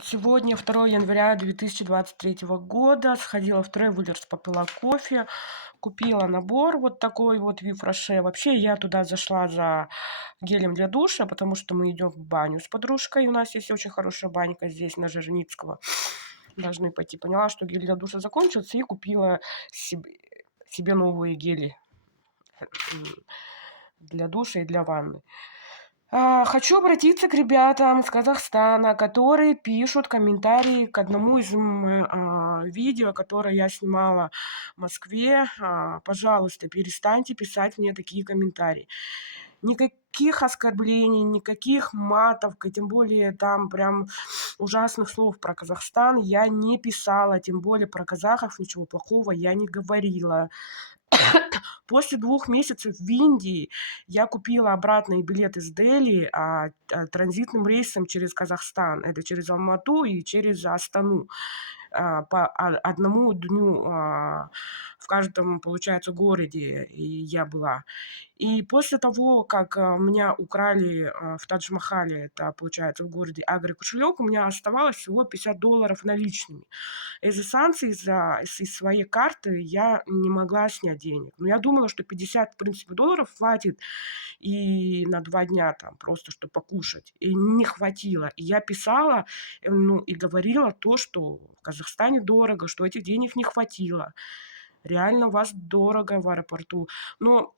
Сегодня 2 января 2023 года. Сходила в Travelers, попила кофе, купила набор вот такой вот Вифраше. Вообще я туда зашла за гелем для душа, потому что мы идем в баню с подружкой. У нас есть очень хорошая банька здесь, на Жирницкого. Должны пойти. Поняла, что гель для душа закончился, и купила себе новые гели для душа и для ванны. Хочу обратиться к ребятам с Казахстана, которые пишут комментарии к одному из видео, которое я снимала в Москве. Пожалуйста, перестаньте писать мне такие комментарии. Никаких оскорблений, никаких матов, тем более там прям ужасных слов про Казахстан я не писала, тем более про казахов ничего плохого я не говорила. После 2 месяцев в Индии я купила обратный билет из Дели, транзитным рейсом через Казахстан. Это через Алмату и через Астану. По одному дню в каждом, получается, городе и я была. И после того, как меня украли в Тадж-Махале, это, получается, в городе Агра кошелек, у меня оставалось всего $50 наличными. Из-за санкций, из своей карты я не могла снять денег. Но я думала, что 50, в принципе, долларов хватит и на 2 дня там просто, чтобы покушать. И не хватило. И я писала, ну, и говорила то, что в Казахстане дорого, что этих денег не хватило. Реально у вас дорого в аэропорту. Но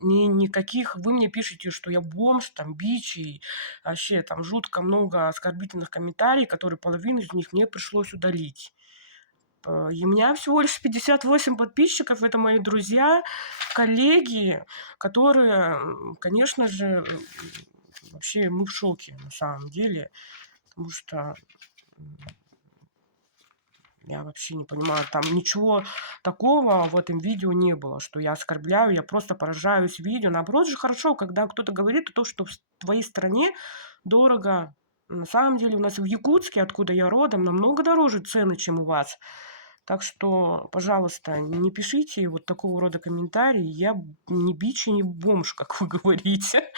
никаких вы мне пишете, что я бомж, там, бич, и вообще там жутко много оскорбительных комментариев, которые половину из них мне пришлось удалить. И у меня всего лишь 58 подписчиков. Это мои друзья, коллеги, которые, конечно же, вообще мы в шоке на самом деле, потому что я вообще не понимаю, там ничего такого в этом видео не было, что я оскорбляю, я просто поражаюсь видео. Наоборот же хорошо, когда кто-то говорит то, что в твоей стране дорого. На самом деле у нас в Якутске, откуда я родом, намного дороже цены, чем у вас. Так что, пожалуйста, не пишите вот такого рода комментарии. Я не бич и не бомж, как вы говорите.